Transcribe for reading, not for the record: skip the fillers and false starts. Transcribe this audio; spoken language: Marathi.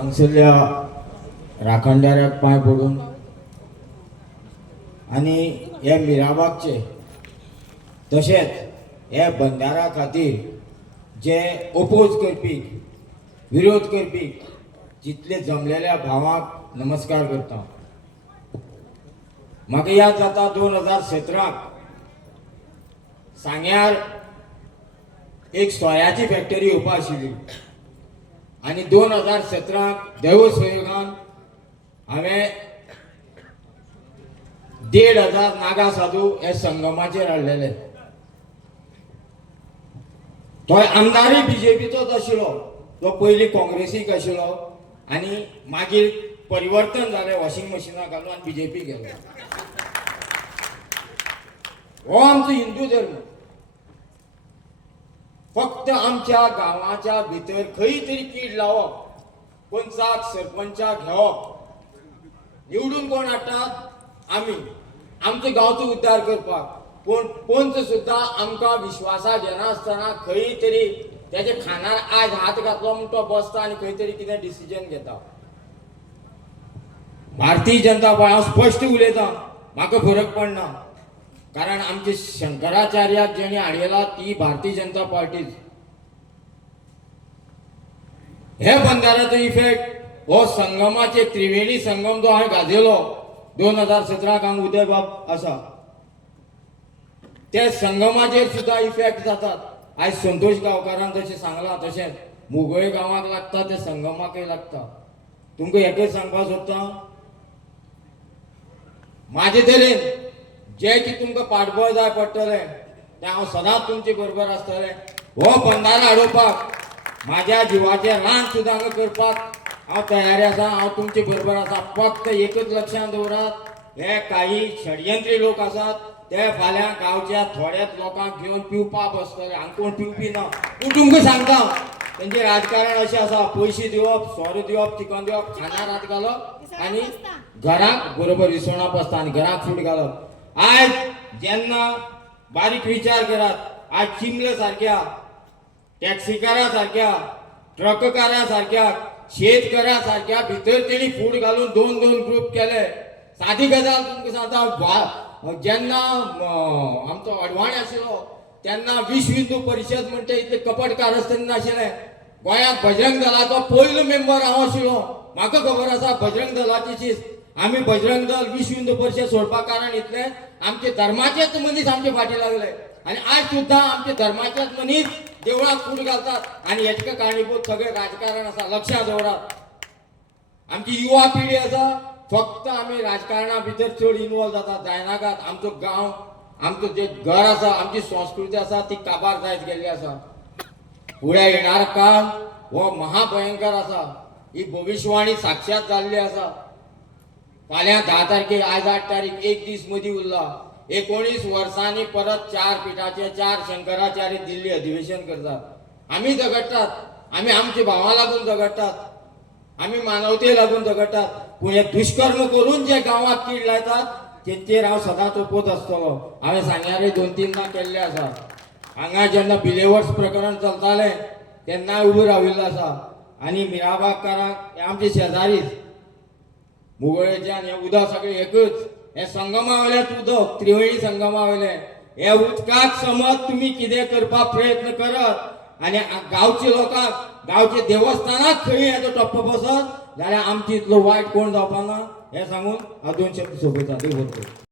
हांगसरल्या राखणदाराक पांय पडून आनी हे मिराबागचे तशेंच हे बंधारा खातीर जे ओपोज करपी विरोध करपी जितले जमलेल्या भावांक नमस्कार करता। म्हाका याद जाता 2017 सांग्यार एक सोयाची फॅक्टरी येवपा आशिल्ली आनी 2017 देवसयोगान हांवें 1,500 नागा साधू हे संगमाचेर हाडलेले। तो आमदारय बीजेपीचोच आशिल्लो, तो पयलीं काँग्रेसीक आशिल्लो आनी मागीर परिवर्तन जालें वॉशिंग मशिनां घालून आनी बीजेपी गेलो। हो आमचो हिंदू धर्म फक्त आमच्या गांवाच्या भितर खंय तरी कीड लावप, पंचाक सरपंचाक घेवप, निवडून कोण हाडटात आमी, आमचो गांवचो उद्धार करपाक। पूण पंच सुद्दां आमकां विश्वासाक घेनासतना खंय तरी तेजे खानार आज हात घातलो म्हूण तो बसता आनी खंय तरी कितें डिसिजन घेता। भारतीय जनता पार्टी हांव स्पश्ट उलयतां, म्हाका फरक पडना, कारण आमचे शंकराचार्याक जेणी हाडयला ती भारतीय जनता पार्टीच। हे बंधाऱ्याचो इफेक्ट हो संगमाचे त्रिवेणी संगम जो हांवें गाजयलो 2017 हांगा उदय बाब आसा त्या संगमाचेर सुद्दां इफेक्ट जातात। आयज संतोष गांवकारान जशें सांगलां तशेंच मुगळे गांवाक लागता ते संगमाकय लागता। तुमकां एकच सांगपाक सोदतां, म्हाजे तरेन जे की तुमकां पाठबळ जाय पडटलें तें हांव सदांच तुमचे बरोबर आसतलें। हो बंधारो हाडोवपाक म्हाज्या जिवाचें रान सुद्दां हांगा करपाक हांव तयारी आसा, हांव तुमचे बरोबर आसा। फक्त एकच लक्षांत दवरात, हे काही षडयंत्री लोक आसात ते फाल्यां गांवच्या थोड्याच लोकांक घेवन पिवपा बसतले। हांगा कोण पिवपी ना, पूण तुमकां सांगता तेंचें राजकारण अशें आसा, पयशे दिवप, सोरो दिवप, चिकन दिवप, खानार हात घालप आनी घराक बरोबर विसवणाप आसता आनी घराक फूट घालप। आज जेन्ना बारीक विचार करात, आज चिमले सारक्या, टॅक्सीकारां सारक्या, ट्रककारां सारक्या, शेतकारां सारक्या भितर तेणी फूट घालून दोन ग्रुप केले। सादी गजाल तुमकां सांगता, जेन्ना आमचो अडवाणी आशिल्लो तेन्ना विश्व हिंदू परिशद म्हणटा इतले कपट कारस्थान नाशिल्ले। गोंयांत बजरंग दलाचो पयलो मेंबर हांव आशिल्लो, म्हाका खबर आसा बजरंग दलाची शीस। आमी बजरंग दल विश्व हिंदू परिशद सोडपा कारण इतले आमचे धर्माचेच मनीस आमचे फाटी लागले आनी आज सुद्दां आमचे धर्माचेच मनीस देवळाक फूट घालतात आनी हेका कारणीभूत सगळे राजकारण आसा। लक्षांत दवरात, आमची युवा पिढी आसा, फक्त आमी राजकारणा भितर चड इन्वॉल्व जातात, जायनाकात। आमचो गांव, आमचो जे घर आसा, आमची संस्कृती आसा ती काबार जायत गेल्ली आसा। फुडें येणारो काळ हो महाभयंकर आसा, ही भविष्यवाणी साक्षात जाल्ली आसा। फाल्यां 10 तारखेक, आज 8 तारीख, एक दीस मदीं उरला। 19 वर्सांनी परत 4 पिठाचे 4 शंकराचार्य दिल्ली अधिवेशन करतात। आमी झगडटात, आमी आमच्या भावां लागून झगडटात, आमी मानवते लागून झगडटात, पूण हे दुष्कर्म करून जे गांवांत कीड लायतात तेंचेर हांव सदांच ओपोत आसतलो। हांवें सांग्यारय 2-3दां केल्ले आसा। हांगा जेन्ना बिलेवर्स प्रकरण चलतालें तेन्नाय उबो राविल्लो आसा। आनी मिराबागकारांक हे आमचे शेजारीच, मुगळेच्यान हें उदक सगळें एकच, हे संगमा वयलेंच उदक, त्रिवेणी संगमा वयलें। हे उदकाक समज तुमी कितें करपाक प्रयत्न करत आनी गांवच्या लोकांक, गांवच्या देवस्थानाक खंय हेजो टप्पो बसत जाल्यार आमची इतलो वायट कोण जावपाना, हें सांगून हांव 2 शब्द सोंपयतां। देव बरें करूं।